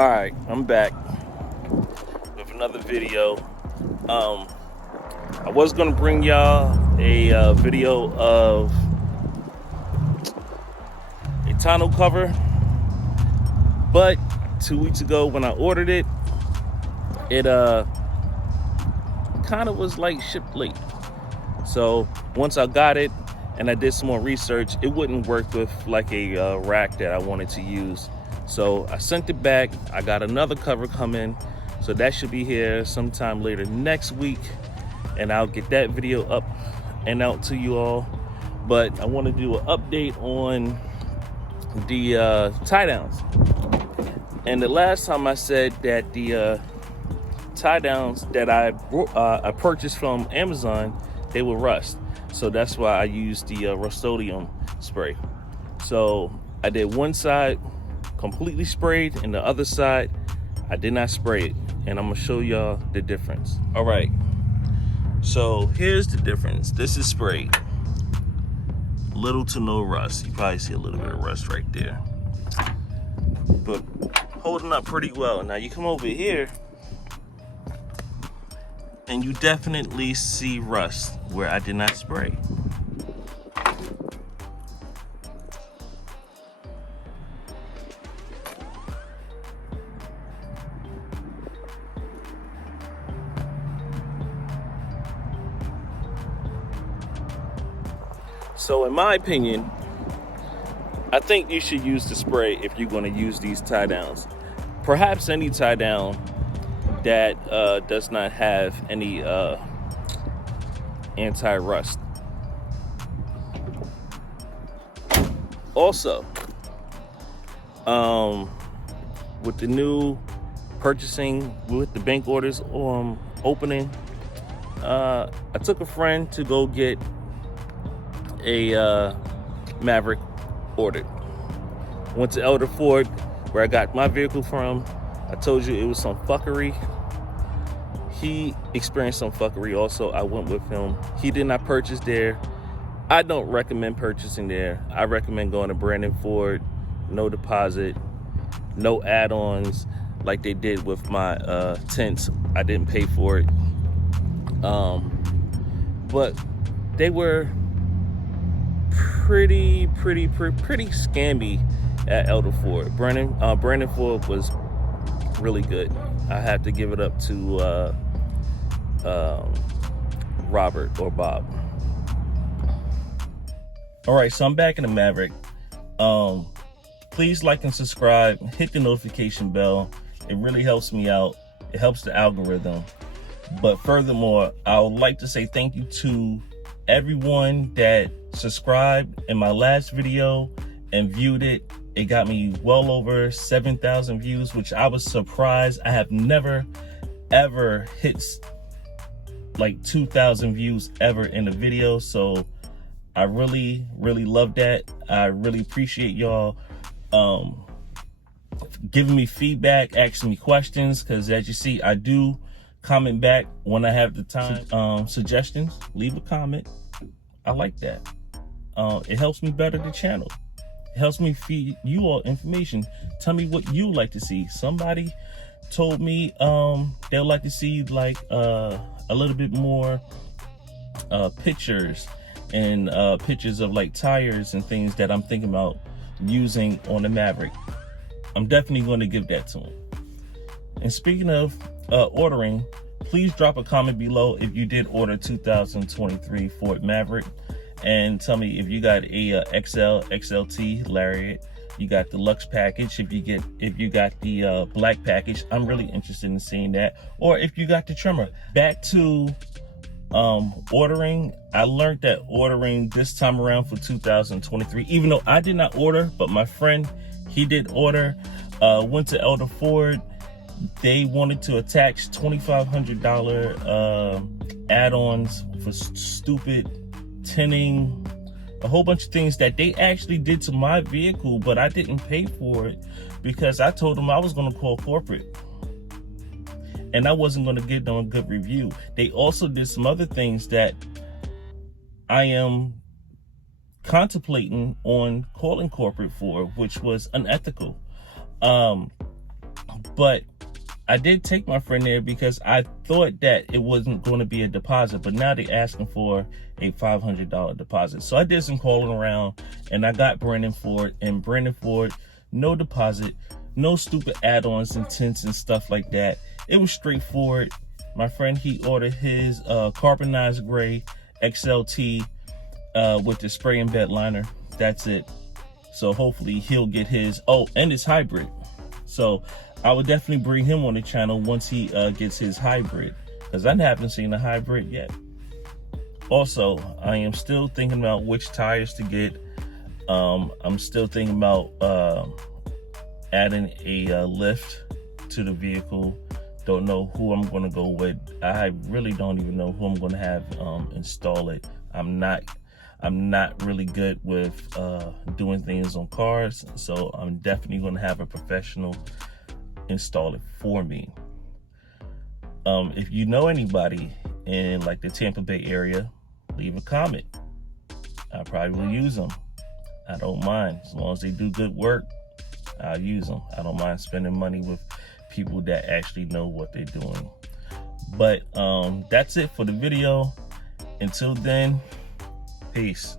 Alright, I'm back with another video. I was gonna bring y'all a video of a tonneau cover, but 2 weeks ago when I ordered it, it kind of was like shipped late. So once I got it and I did some more research, it wouldn't work with like a rack that I wanted to use. So I sent it back. I got another cover coming, so that should be here sometime later next week, and I'll get that video up and out to you all. But I want to do an update on the tie downs. And the last time I said that the tie downs that I purchased from Amazon, they will rust. So that's why I used the Rust-Oleum spray. So I did one side completely sprayed, and the other side I did not spray it, and I'm gonna show y'all the difference. All right, so here's the difference. This is sprayed, little to no rust. You probably see a little bit of rust right there, but holding up pretty well. Now you come over here and you definitely see rust where I did not spray. So in my opinion, I think you should use the spray if you're going to use these tie downs. Perhaps any tie down that does not have any anti-rust. Also, with the new purchasing, with the bank orders opening, I took a friend to go get a Maverick ordered. Went to Elder Ford, where I got my vehicle from. I told you it was some fuckery. He experienced some fuckery also. I went with him. He did not purchase there. I don't recommend purchasing there. I recommend going to Brandon Ford, no deposit, no add-ons like they did with my tents. I didn't pay for it. But they were pretty scammy at Elder Ford. Brandon Ford was really good. I have to give it up to Robert or Bob. All right, so I'm back in the Maverick. Please like and subscribe, hit the notification bell. It really helps me out. It helps the algorithm. But furthermore, I would like to say thank you to everyone that subscribed in my last video and viewed it. It got me well over 7,000 views, which I was surprised. I have never ever hit like 2,000 views ever in a video. So I really love that. I really appreciate y'all giving me feedback, asking me questions, because as you see, I do comment back when I have the time. Suggestions, leave a comment. I like that. It helps me better the channel. It helps me feed you all information. Tell me what you like to see. Somebody told me they'll like to see like a little bit more pictures and pictures of like tires and things that I'm thinking about using on the Maverick. I'm definitely going to give that to them. And speaking of ordering, please drop a comment below if you did order 2023 Ford Maverick, and tell me if you got a XL, XLT Lariat, you got the Lux package, if you got the black package. I'm really interested in seeing that. Or if you got the trimmer. Back to ordering, I learned that ordering this time around for 2023, even though I did not order, but my friend, he did order, went to Elder Ford. They wanted to attach $2,500 add-ons for stupid tinting, a whole bunch of things that they actually did to my vehicle, but I didn't pay for it because I told them I was going to call corporate and I wasn't going to give them a good review. They also did some other things that I am contemplating on calling corporate for, which was unethical. But I did take my friend there because I thought that it wasn't going to be a deposit, but now they're asking for a $500 deposit. So I did some calling around and I got Brandon Ford, and Brandon Ford, no deposit, no stupid add-ons and tints and stuff like that. It was straightforward. My friend, he ordered his carbonized gray XLT with the spray and bed liner. That's it. So hopefully he'll get his, oh, and his hybrid. So I would definitely bring him on the channel once he gets his hybrid, because I haven't seen a hybrid yet. Also, I am still thinking about which tires to get. I'm still thinking about adding a lift to the vehicle. Don't know who I'm going to go with. I really don't even know who I'm going to have install it. I'm not really good with doing things on cars, so I'm definitely going to have a professional install it for me. If you know anybody in like the Tampa Bay area, leave a comment. I probably will use them. I don't mind. As long as they do good work, I'll use them. I don't mind spending money with people that actually know what they're doing. But that's it for the video. Until then, peace.